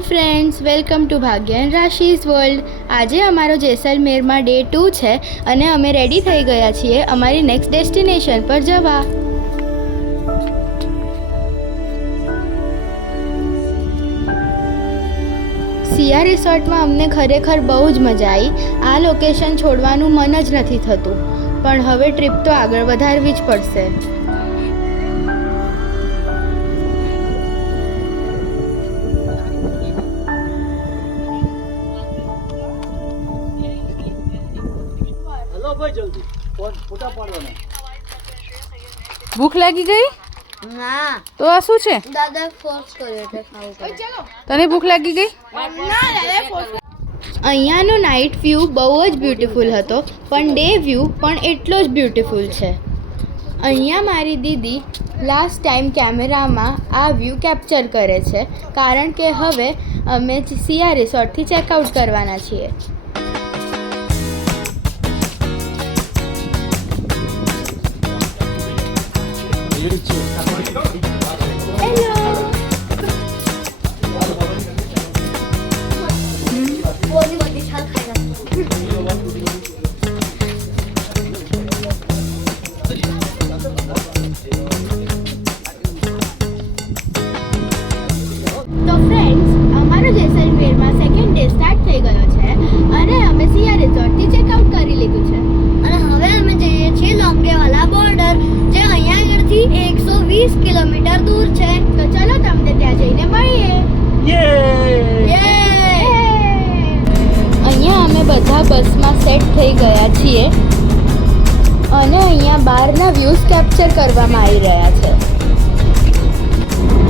Hi friends, welcome to ભાગ્ય and રાશિઝ world. આજે અમારો જેસલમેરમાં ડે 2 છે અને અમે રેડી થઈ ગયા છીએ અમારી નેક્સ્ટ ડેસ્ટિનેશન પર જવા. સિયા રિસોર્ટમાં અમને ખરેખર બહુ જ મજા આવી. આ લોકેશન છોડવાનું મન જ નથી થતું, પણ હવે ટ્રીપ તો આગળ વધારવી જ પડશે. ભૂખ લાગી ગઈ? ના, તો આ શું છે? દાદા ફોર્સ કર્યો એટલે ખાવું પડે. તને ભૂખ લાગી ગઈ? અહીંયાનો નાઇટ વ્યૂ બહુ જ બ્યુટીફુલ હતો, પણ ડે વ્યૂ પણ એટલો જ બ્યુટીફુલ છે. અહીંયા મારી દીદી લાસ્ટ ટાઈમ કેમેરામાં આ વ્યૂ કેપ્ચર કરે છે, કારણ કે હવે અમે સિયા રિસોર્ટથી ચેકઆઉટ કરવાના છીએ. તો ફ્રેન્ડ્સ, અમારો જેસલમેરમાં સેકન્ડ ડે સ્ટાર્ટ થઈ ગયો છે અને અમે સિયા રિસોર્ટથી ચેકઆઉટ કરી લીધું છે અને હવે અમે જઈએ છીએ લોંગેવાલા બોર્ડર, જે અહીંયા આગળથી 120 કિલોમીટર દૂર છે. તો ચલો તમને ત્યાં જઈને મળીએ. અહીંયા અમે બધા બસમાં સેટ થઈ ગયા છીએ અને અહીંયા બહારના વ્યૂઝ કેપ્ચર કરવામાં આવી રહ્યા છે.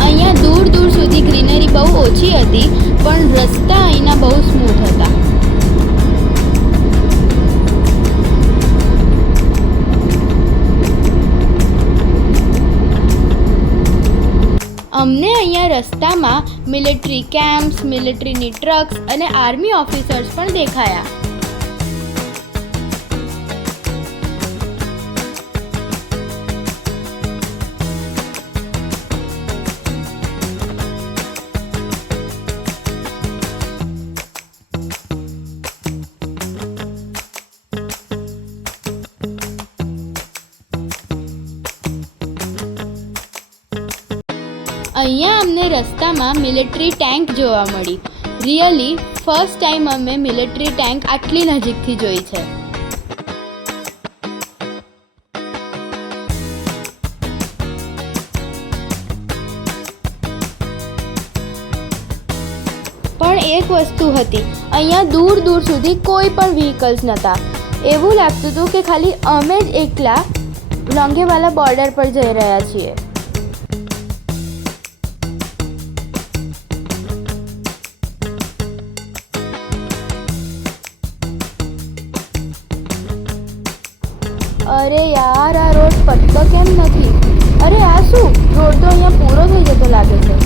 અહીંયા દૂર દૂર સુધી ગ્રીનરી બહુ ઓછી હતી, પણ રસ્તા અહીંના બહુ સ્મૂથ હતા. અમને અહીંયા રસ્તામાં મિલિટરી કેમ્પ્સ, મિલિટરીની ટ્રક્સ અને આર્મી ઓફિસર્સ પણ દેખાયા. અહીંયા અમને રસ્તામાં મિલિટરી ટેન્ક જોવા મળી. રિયલી ફર્સ્ટ ટાઈમ અમે મિલિટરી ટેન્ક આટલી નજીકથી જોઈ છે. પણ એક વસ્તુ હતી, અહીંયા દૂર દૂર સુધી કોઈ પણ વ્હીકલ્સ નહોતા. એવું લાગતું હતું કે ખાલી અમે જ એકલા લોંગેવાલા બોર્ડર પર જઈ રહ્યા છીએ. અરે યાર, આ રોડ પતલો કેમ નથી? અરે આ શું, રોડ તો અહીંયા પૂરો થઈ જતો લાગે છે.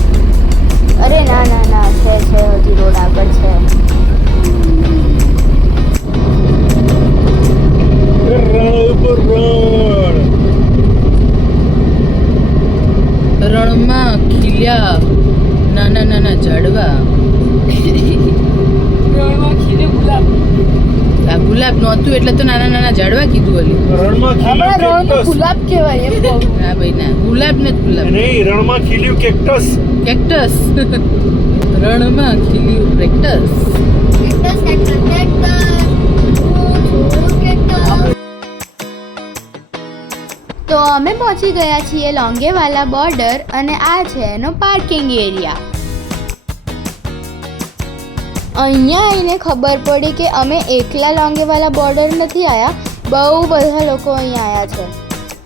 અરે ના ના ના, છે હજી રોડ આગળ છે. રણમાં ખીલ્યા નાના નાના ઝાડવા. આ ગુલાબ નહોતું એટલે તો નાના નાના ઝાડવા કીધું ઓલી. ગુલાબ કહેવાય એમ. હા ભાઈ, ના ગુલાબ ને ગુલાબ નહીં, રણમાં ખીલ્યું કેક્ટસ. કેક્ટસ. રણમાં ખીલ્યું કેક્ટસ. તો અમે પહોંચી ગયા છીએ લોંગેવાલા બોર્ડર અને આ છે એનો પાર્કિંગ એરિયા. અહીંયા આવીને ખબર પડી કે અમે એકલા લોંગેવાલા બોર્ડર નથી આવ્યા, બહુ બધા લોકો અહીંયા આવ્યા છે,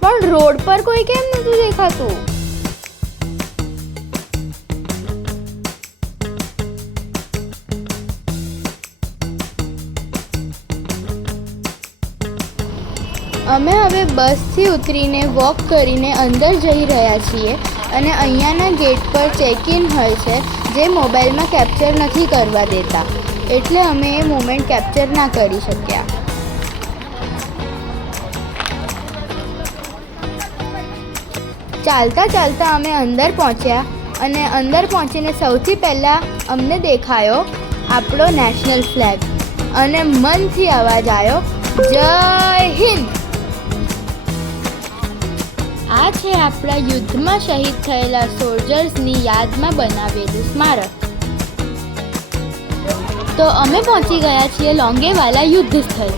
પણ રોડ પર કોઈ કેમ નથી દેખાતું? અમે હવે બસથી ઉતરીને વોક કરીને અંદર જઈ રહ્યા છીએ અને અહીંયાના ગેટ પર ચેક ઇન હોય છે, જે મોબાઈલમાં કેપ્ચર નથી કરવા દેતા, એટલે અમે એ મોમેન્ટ કેપ્ચર ના કરી શક્યા. ચાલતા ચાલતા અમે અંદર પહોંચ્યા અને અંદર પહોંચીને સૌથી પહેલાં અમને દેખાયો આપણો નેશનલ ફ્લેગ અને મનથી અવાજ આવ્યો, જય હિન્દ. આ છે આપણા યુદ્ધમાં શહીદ થયેલા સોલ્જર્સની યાદમાં બનાવેલું સ્મારક. તો અમે પહોંચી ગયા છીએ લોંગેવાલા યુદ્ધ સ્થળ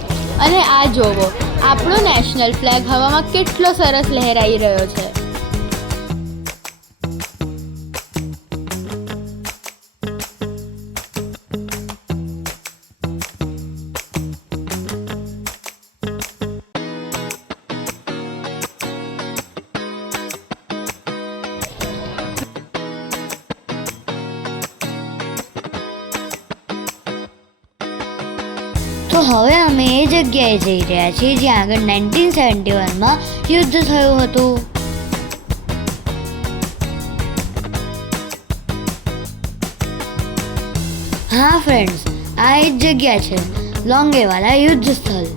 અને આ જોવો, આપણો નેશનલ ફ્લેગ હવામાં કેટલો સરસ લહેરાઈ રહ્યો છે. તો હવે અમે એ જગ્યાએ જઈ રહ્યા છીએ જ્યાં આગળ 1971માં યુદ્ધ થયું હતું. હા ફ્રેન્ડ્સ, આ એ જ જગ્યા છે, લોંગેવાલા યુદ્ધ સ્થળ.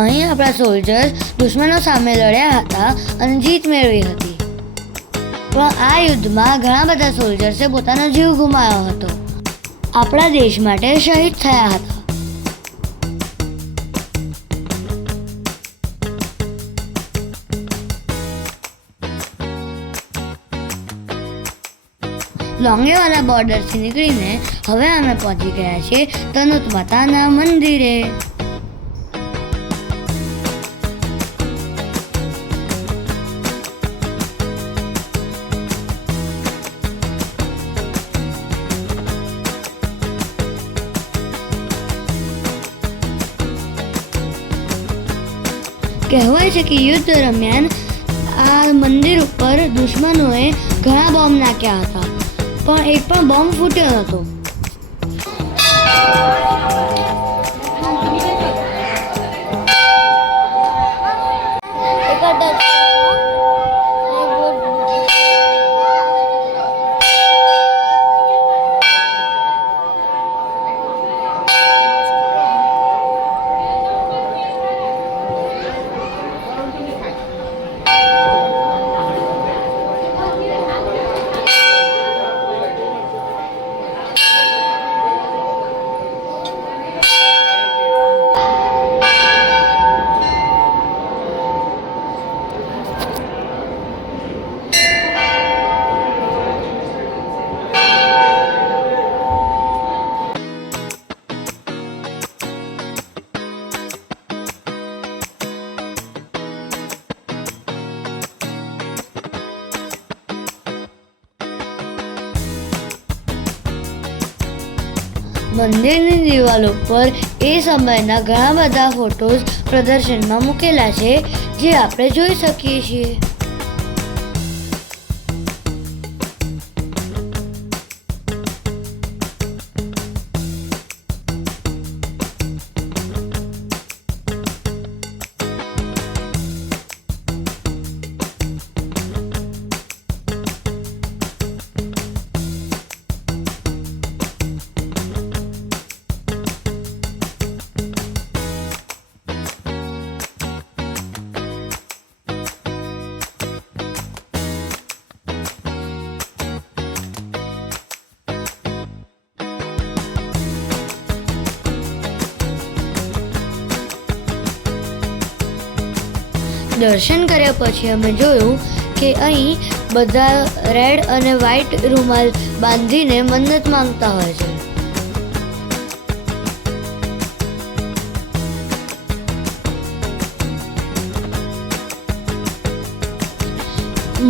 અહીં આપણા સોલ્જર્સ દુશ્મનો સામે લડ્યા હતા અને જીત મેળવી હતી. પણ આ યુદ્ધમાં ઘણા બધા સોલ્જર્સે પોતાનો જીવ ગુમાવ્યો હતો. આપણા દેશ માટે શહીદ થયા હતા. લોંગેવાલા બોર્ડરથી નીકળીને હવે અમે પહોંચી ગયા છીએ તનુત માતાના મંદિરે. કહેવાય છે કે યુદ્ધ દરમિયાન આ મંદિર ઉપર દુશ્મનોએ ઘણા બોમ્બ નાખ્યા હતા, પણ એક પણ બોમ્બ ફૂટ્યો નહોતો. મંદિરની દિવાલો પર એ સમયના ઘણા બધા ફોટોઝ પ્રદર્શનમાં મૂકેલા છે, જે આપણે જોઈ શકીએ છીએ. દર્શન કર્યા પછી અમે જોયું કે અહીં બધા રેડ અને વ્હાઈટ રૂમાલ બાંધીને મન્નત માંગતા હોય છે.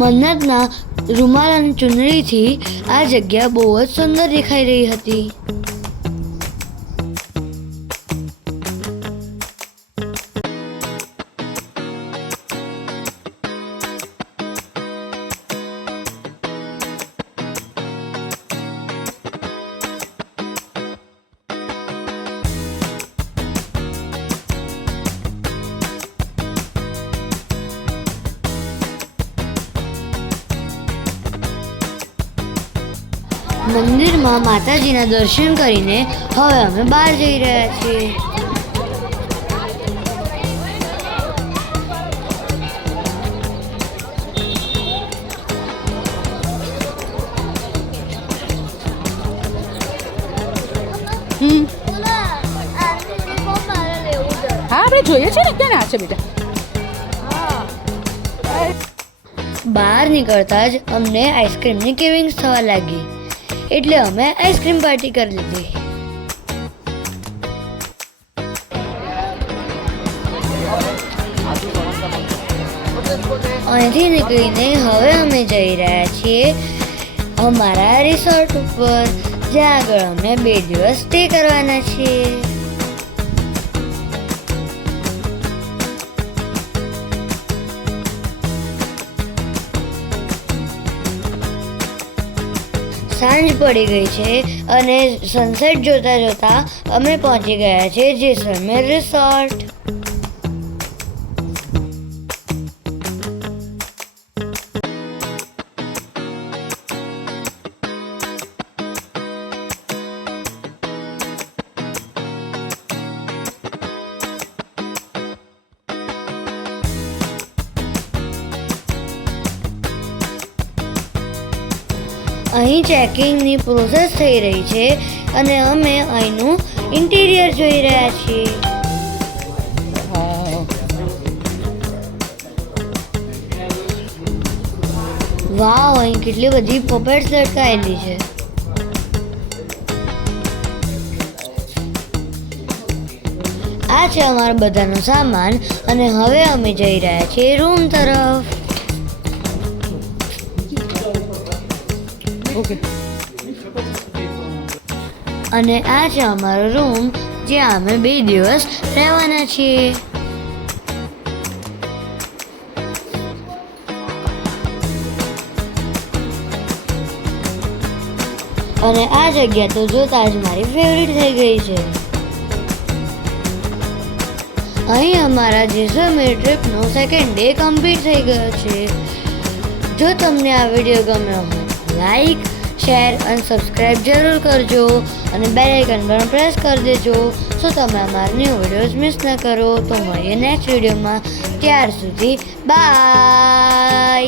મન્નતના રૂમાલ અને ચુનરીથી આ જગ્યા બહુ જ સુંદર દેખાઈ રહી હતી. મંદિરમાં માતાજીના દર્શન કરીને હવે અમે બહાર જઈ રહ્યા છીએ. જોઈએ છે ને ક્યાં ના છે બેટા? બહાર નીકળતા જ અમને આઈસ્ક્રીમની ક્રેવિંગ્સ થવા લાગી, એટલે અમે આઈસ્ક્રીમ પાર્ટી કરી લીધી. અહીંથી નીકળીને હવે અમે જઈ રહ્યા છીએ અમારા રિસોર્ટ ઉપર, જ્યાં આગળ અમે 2 દિવસ સ્ટે કરવાના છીએ. સાંજ પડી ગઈ છે અને સનસેટ જોતા જોતા અમે પહોંચી ગયા છે જેસલમેર રિસોર્ટ. અહીં ચેકિંગની પ્રોસેસ થઈ રહી છે અને અમે અહીંનું ઇન્ટિરિયર જોઈ રહ્યા છીએ. વાવ, અહીં કેટલી બધી પોપેટ્સ લટકાયેલી છે. આ છે અમારા બધાનો સામાન અને હવે અમે જઈ રહ્યા છીએ રૂમ તરફ. ઓકે. અને આ છે અમારો રૂમ, જ્યાં અમે 2 દિવસ રહેવાના છીએ. અને આ જગ્યા તો જોતા જ મારી ફેવરિટ થઈ ગઈ છે. અહીં અમારા જેસલમેર ટ્રીપનો 2nd ડે કમ્પ્લીટ થઈ ગયો છે. જો તમને આ વિડીયો ગમ્યો હોય, લાઈક, શેર અને સબસ્ક્રાઈબ જરૂર કરજો અને બેલ આઇકન પણ પ્રેસ કરી દેજો, તો તમે અમારા ન્યૂ વિડીયોઝ મિસ ન કરો. તો મળીએ નેક્સ્ટ વિડીયોમાં. ત્યાર સુધી બાય.